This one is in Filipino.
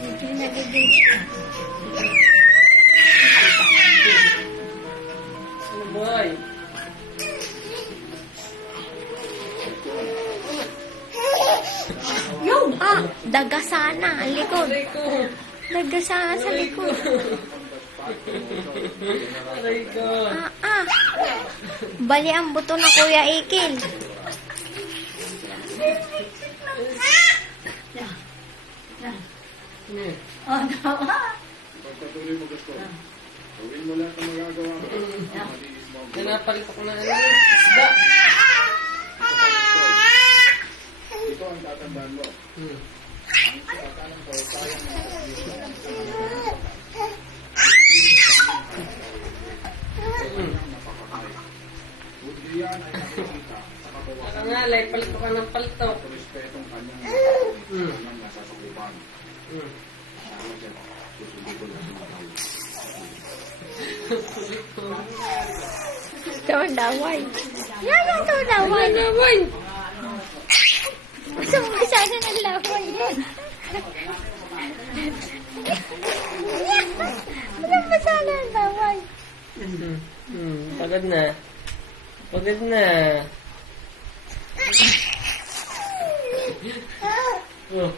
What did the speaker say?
Medyo nagiging. Ano boy? Ah, daga sana. Ang likod. Aray ko. Daga sana sa likod. Aray ko. Bali ang buto na Kuya Ikil. Oh, tama. Pagpatuloy mo gusto. Gawin mo lahat ng magagawa mo. Malinis mo. Pinapalit ako na isda. Ito ang tatandaan mo. Ang tinatanong ko, sayang na napakakaya. Buti yan ay nakikita sa kabawasan Nakangalay, palito ka ng palito. at respetong kanyang kanyang nasasakupan. Salamat yan. Susunod ko lang mga tao. Ikaw ang laway. Yan ang ikaw ang laway. Laway! Gusto mo ba sana ng laway? Gusto mo sana ng laway? Pagod na. Pagod na. Oh.